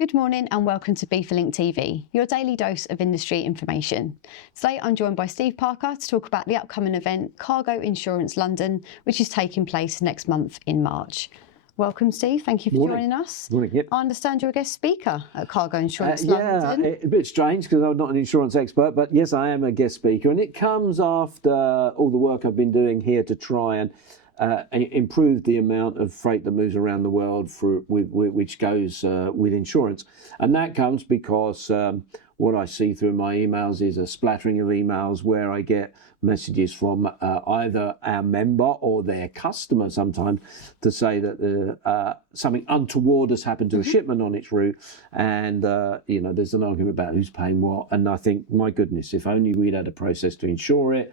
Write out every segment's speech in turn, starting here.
Good morning and welcome to BeForLink TV, your daily dose of industry information. Today I'm joined by Steve Parker to talk about the upcoming event Cargo Insurance London, which is taking place next month in March. Welcome, Steve. Thank you for joining us. Morning, yep. I understand you're a guest speaker at Cargo Insurance London. Yeah, a bit strange because I'm not an insurance expert, but yes, I am a guest speaker, and it comes after all the work I've been doing here to try and improve the amount of freight that moves around the world which goes with insurance. And that comes because what I see through my emails is a splattering of emails where I get messages from either our member or their customer sometimes to say that something untoward has happened to a shipment on its route, and there's an argument about who's paying what. And I think, my goodness, if only we'd had a process to insure it,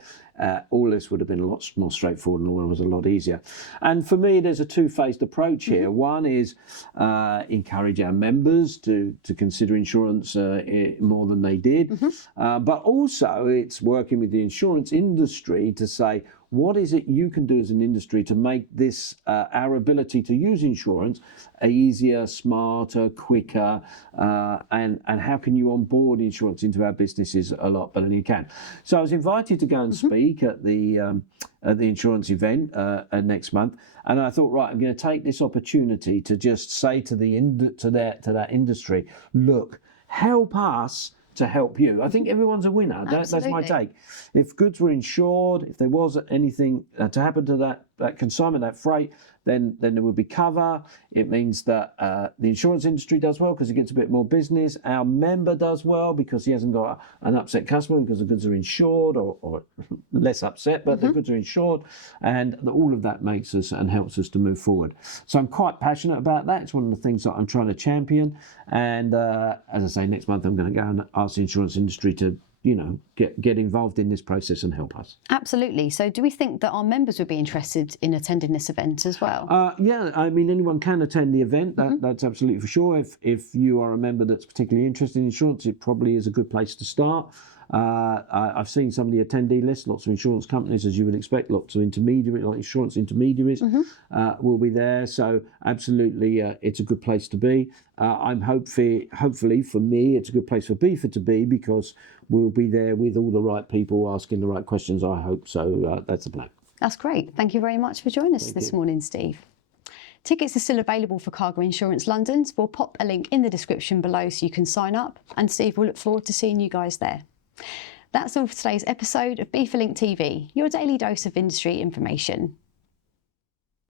all this would have been a lot more straightforward and all was a lot easier. And for me, there's a two-phased approach here. One is encourage our members to consider insurance more than they did, but also it's working with the insurance industry to say, what is it you can do as an industry to make this, our ability to use insurance, easier, smarter, quicker, and how can you onboard insurance into our businesses a lot better than you can? So I was invited to go and speak at the insurance event next month, and I thought, right, I'm going to take this opportunity to just say to that industry, look, help us to help you. I think everyone's a winner. That's my take. If goods were insured, if there was anything to happen to that consignment, that freight, then there would be cover. It means that the insurance industry does well because it gets a bit more business. Our member does well because he hasn't got an upset customer because the goods are insured, or less upset, but the goods are insured, and all of that makes us and helps us to move forward. So I'm quite passionate about that. It's one of the things that I'm trying to champion. And as I say, next month I'm going to go and ask the insurance industry to get involved in this process and help us. Absolutely. So do we think that our members would be interested in attending this event as well? Yeah, I mean, anyone can attend the event. That's absolutely for sure. If you are a member that's particularly interested in insurance, it probably is a good place to start. I've seen some of the attendee lists, lots of insurance companies, as you would expect, lots of insurance intermediaries will be there. So absolutely, it's a good place to be. I'm hopefully for me, it's a good place for BeFor to be because we'll be there with all the right people asking the right questions, I hope. So that's the plan. That's great. Thank you very much for joining us this morning, Steve. Tickets are still available for Cargo Insurance London. So we'll pop a link in the description below so you can sign up. And Steve, we'll look forward to seeing you guys there. That's all for today's episode of BeForLink TV, your daily dose of industry information.